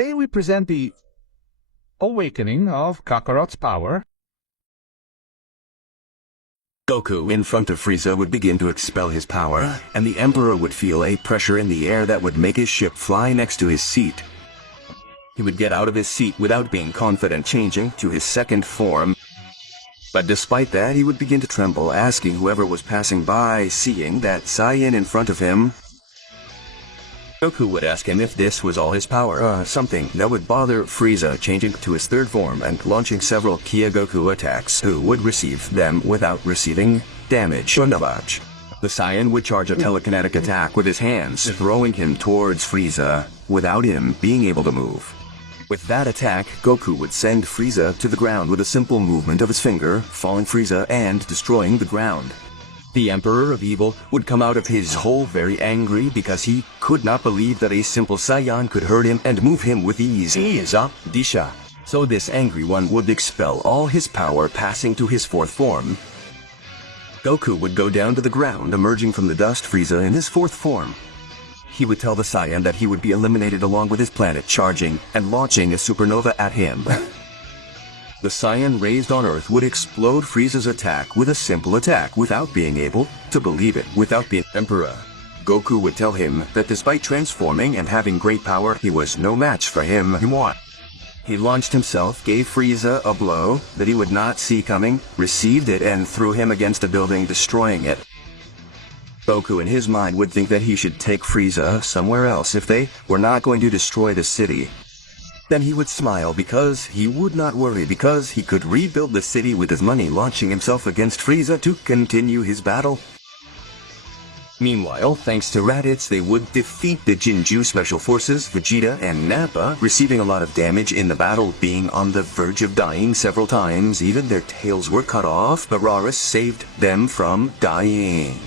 they represent the awakening of Kakarot's power. Goku in front of Frieza would begin to expel his power, and the Emperor would feel a pressure in the air that would make his ship fly next to his seat. He would get out of his seat without being confident, changing to his second form. But despite that, he would begin to tremble, asking whoever was passing by, seeing that Saiyan in front of him. Goku would ask him if this was all his power, something that would bother Frieza, changing to his third form and launching several Kia Goku attacks, who would receive them without receiving damage or knowledge. The Saiyan would charge a telekinetic attack with his hands, throwing him towards Frieza, without him being able to move. With that attack, Goku would send Frieza to the ground with a simple movement of his finger, falling Frieza and destroying the ground. The Emperor of Evil would come out of his hole very angry because he could not believe that a simple Saiyan could hurt him and move him with ease. Disha. So this angry one would expel all his power, passing to his fourth form. Goku would go down to the ground, emerging from the dust Frieza in his fourth form. He would tell the Saiyan that he would be eliminated along with his planet, charging and launching a supernova at him. The Saiyan raised on Earth would explode Frieza's attack with a simple attack without being able to believe it, without being Emperor. Goku would tell him that despite transforming and having great power, he was no match for him. He launched himself, gave Frieza a blow that he would not see coming, received it and threw him against a building, destroying it. Goku in his mind would think that he should take Frieza somewhere else if they were not going to destroy the city. Then he would smile because he would not worry, because he could rebuild the city with his money, launching himself against Frieza to continue his battle. Meanwhile, thanks to Raditz, they would defeat the Jinju Special Forces, Vegeta and Nappa, receiving a lot of damage in the battle, being on the verge of dying several times. Even their tails were cut off, but Raditz saved them from dying.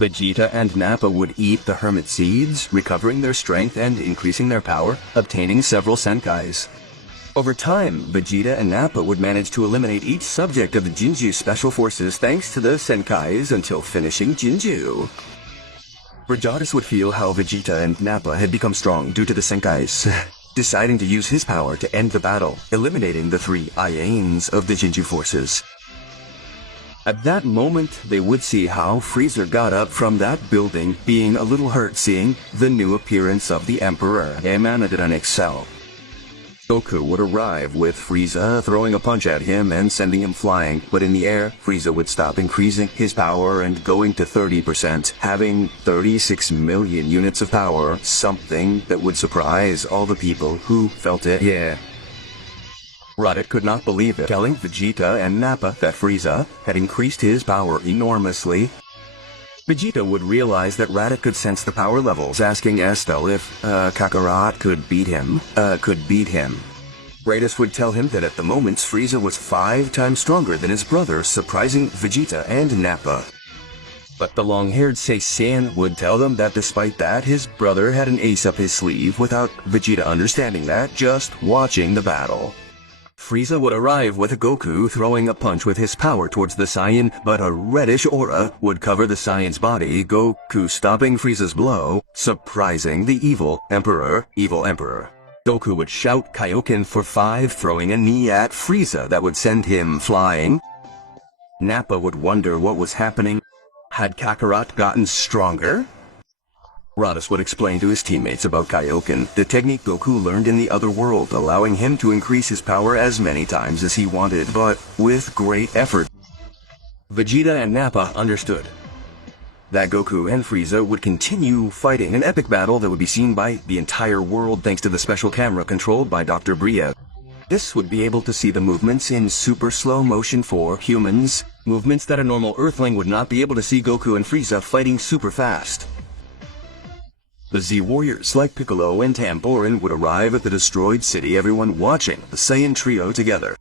Vegeta and Nappa would eat the hermit seeds, recovering their strength and increasing their power, obtaining several Senkais. Over time, Vegeta and Nappa would manage to eliminate each subject of the Jinju Special Forces thanks to the Senkais until finishing Jinju. Raditz would feel how Vegeta and Nappa had become strong due to the Senkais, deciding to use his power to end the battle, eliminating the three Ianes of the Jinju forces. At that moment, they would see how Frieza got up from that building, being a little hurt seeing the new appearance of the Emperor, Emanadon Excel. Goku would arrive with Frieza throwing a punch at him and sending him flying, but in the air, Frieza would stop increasing his power and going to 30%, having 36 million units of power, something that would surprise all the people who felt it. Raditz could not believe it, telling Vegeta and Nappa that Frieza had increased his power enormously. Vegeta would realize that Raditz could sense the power levels, asking Estel if Kakarot could beat him. Raditz would tell him that at the moment Frieza was 5 times stronger than his brother, surprising Vegeta and Nappa. But the long-haired Saiyan would tell them that despite that, his brother had an ace up his sleeve without Vegeta understanding that, just watching the battle. Frieza would arrive with Goku throwing a punch with his power towards the Saiyan, but a reddish aura would cover the Saiyan's body, Goku stopping Frieza's blow, surprising the evil Emperor. Goku would shout Kaioken for 5, throwing a knee at Frieza that would send him flying. Nappa would wonder what was happening. Had Kakarot gotten stronger? Raditz would explain to his teammates about Kaioken, the technique Goku learned in the other world, allowing him to increase his power as many times as he wanted, but with great effort. Vegeta and Nappa understood that Goku and Frieza would continue fighting an epic battle that would be seen by the entire world thanks to the special camera controlled by Dr. Bria. This would be able to see the movements in super slow motion for humans, movements that a normal Earthling would not be able to see Goku and Frieza fighting super fast. The Z-Warriors like Piccolo and Tamborin would arrive at the destroyed city, everyone watching the Saiyan trio together.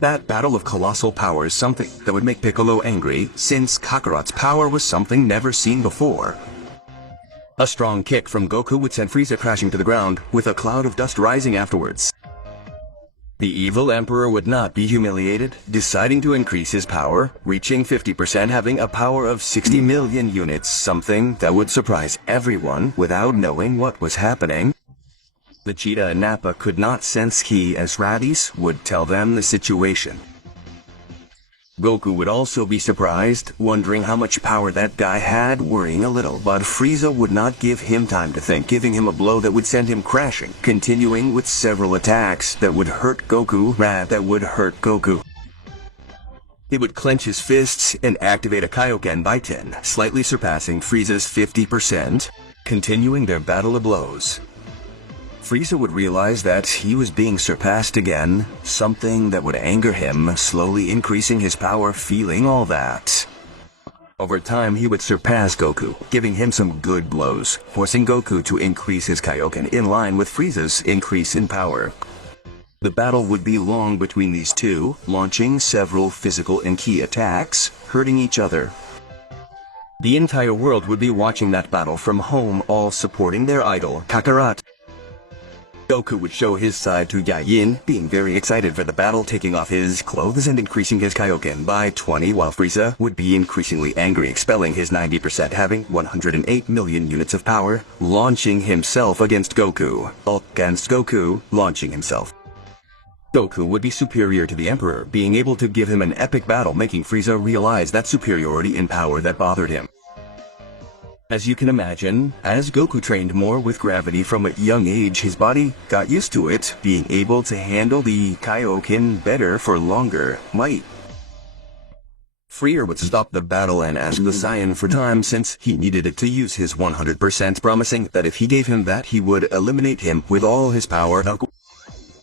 That battle of colossal power is something that would make Piccolo angry, since Kakarot's power was something never seen before. A strong kick from Goku would send Frieza crashing to the ground, with a cloud of dust rising afterwards. The evil Emperor would not be humiliated, deciding to increase his power, reaching 50%, having a power of 60 million units, something that would surprise everyone without knowing what was happening. Vegeta and Nappa could not sense ki as Raditz would tell them the situation. Goku would also be surprised, wondering how much power that guy had, worrying a little, but Frieza would not give him time to think, giving him a blow that would send him crashing, continuing with several attacks that would hurt Goku. He would clench his fists and activate a Kaioken by 10, slightly surpassing Frieza's 50%, continuing their battle of blows. Frieza would realize that he was being surpassed again, something that would anger him, slowly increasing his power, feeling all that. Over time, he would surpass Goku, giving him some good blows, forcing Goku to increase his Kaioken in line with Frieza's increase in power. The battle would be long between these two, launching several physical and ki attacks, hurting each other. The entire world would be watching that battle from home, all supporting their idol, Kakarot. Goku would show his side to Yayin, being very excited for the battle, taking off his clothes and increasing his Kaioken by 20, while Frieza would be increasingly angry, expelling his 90%, having 108 million units of power, launching himself against Goku. Goku would be superior to the Emperor, being able to give him an epic battle, making Frieza realize that superiority in power that bothered him. As you can imagine, as Goku trained more with gravity from a young age, his body got used to it, being able to handle the Kaioken better for longer. Freer would stop the battle and ask the Saiyan for time since he needed it to use his 100%, promising that if he gave him that he would eliminate him with all his power.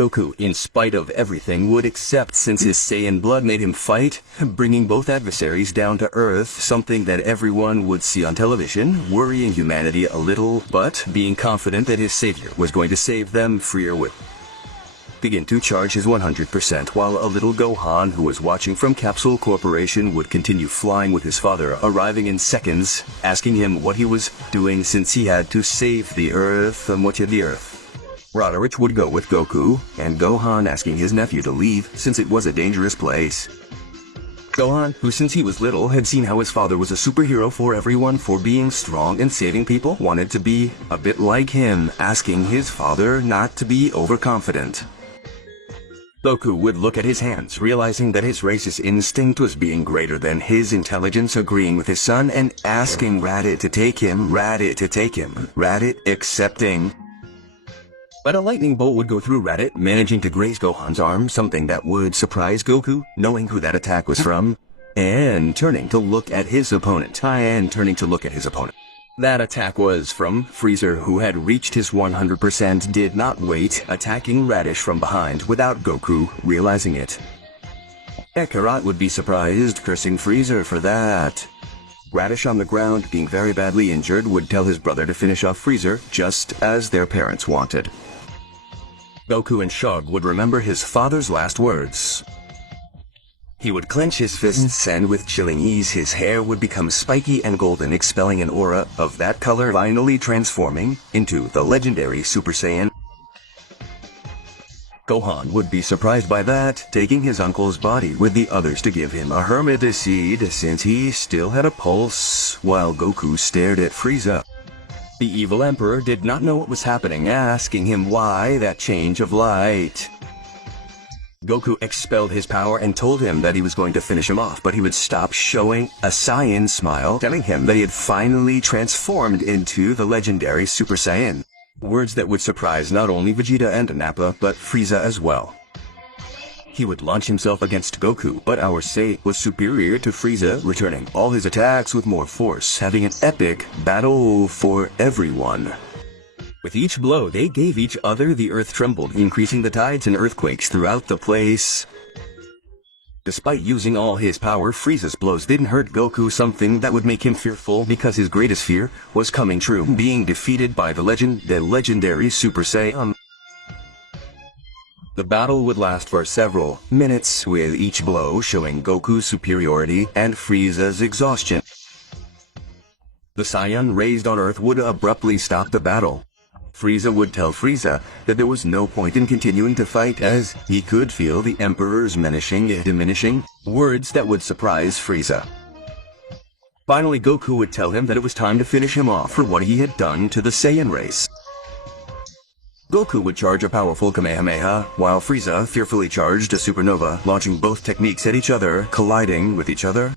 Goku, in spite of everything, would accept since his Saiyan blood made him fight, bringing both adversaries down to earth, something that everyone would see on television, worrying humanity a little, but being confident that his savior was going to save them. Freer would begin to charge his 100%, while a little Gohan who was watching from Capsule Corporation would continue flying with his father, arriving in seconds, asking him what he was doing since he had to save the Earth. Raditz would go with Goku, and Gohan asking his nephew to leave since it was a dangerous place. Gohan, who since he was little had seen how his father was a superhero for everyone for being strong and saving people, wanted to be a bit like him, asking his father not to be overconfident. Goku would look at his hands, realizing that his racist instinct was being greater than his intelligence, agreeing with his son and asking Raditz to take him, Raditz accepting. But a lightning bolt would go through Raditz, managing to graze Gohan's arm, something that would surprise Goku, knowing who that attack was from, and turning to look at his opponent. That attack was from Frieza, who had reached his 100%, did not wait, attacking Raditz from behind without Goku realizing it. Kakarot would be surprised, cursing Frieza for that. Raditz on the ground, being very badly injured, would tell his brother to finish off Frieza, just as their parents wanted. Goku and Shog would remember his father's last words. He would clench his fists and with chilling ease his hair would become spiky and golden, expelling an aura of that color, finally transforming into the legendary Super Saiyan. Gohan would be surprised by that, taking his uncle's body with the others to give him a Hermit seed since he still had a pulse, while Goku stared at Frieza. The evil Emperor did not know what was happening, asking him why that change of light. Goku expelled his power and told him that he was going to finish him off, but he would stop, showing a Saiyan smile, telling him that he had finally transformed into the legendary Super Saiyan. Words that would surprise not only Vegeta and Nappa, but Frieza as well. He would launch himself against Goku, but our Sai was superior to Frieza, returning all his attacks with more force, having an epic battle for everyone. With each blow, they gave each other, the earth trembled, increasing the tides and earthquakes throughout the place. Despite using all his power, Frieza's blows didn't hurt Goku, something that would make him fearful because his greatest fear was coming true, being defeated by the legendary Super Saiyan. The battle would last for several minutes, with each blow showing Goku's superiority and Frieza's exhaustion. The Saiyan raised on Earth would abruptly stop the battle. Frieza would tell Frieza that there was no point in continuing to fight as he could feel the Emperor's diminishing, words that would surprise Frieza. Finally, Goku would tell him that it was time to finish him off for what he had done to the Saiyan race. Goku would charge a powerful Kamehameha, while Frieza fearfully charged a supernova, launching both techniques at each other, colliding with each other.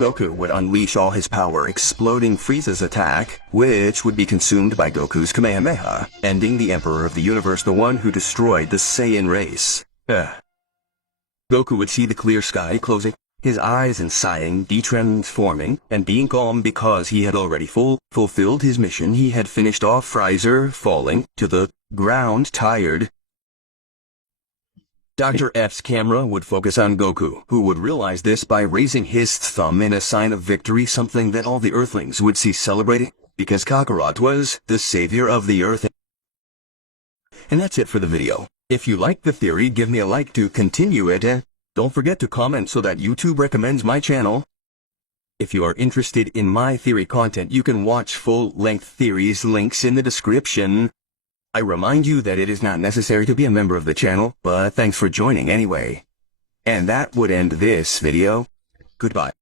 Goku would unleash all his power, exploding Frieza's attack, which would be consumed by Goku's Kamehameha, ending the Emperor of the Universe, the one who destroyed the Saiyan race. Goku would see the clear sky closing, his eyes and sighing, detransforming, and being calm because he had already fulfilled his mission. He had finished off Frieza, falling to the ground tired. Dr. F's camera would focus on Goku, who would realize this by raising his thumb in a sign of victory, something that all the Earthlings would see celebrating, because Kakarot was the savior of the Earth. And that's it for the video. If you like the theory, give me a like to continue it, and don't forget to comment so that YouTube recommends my channel. If you are interested in my theory content, you can watch full-length theories, links in the description. I remind you that it is not necessary to be a member of the channel, but thanks for joining anyway. And that would end this video. Goodbye.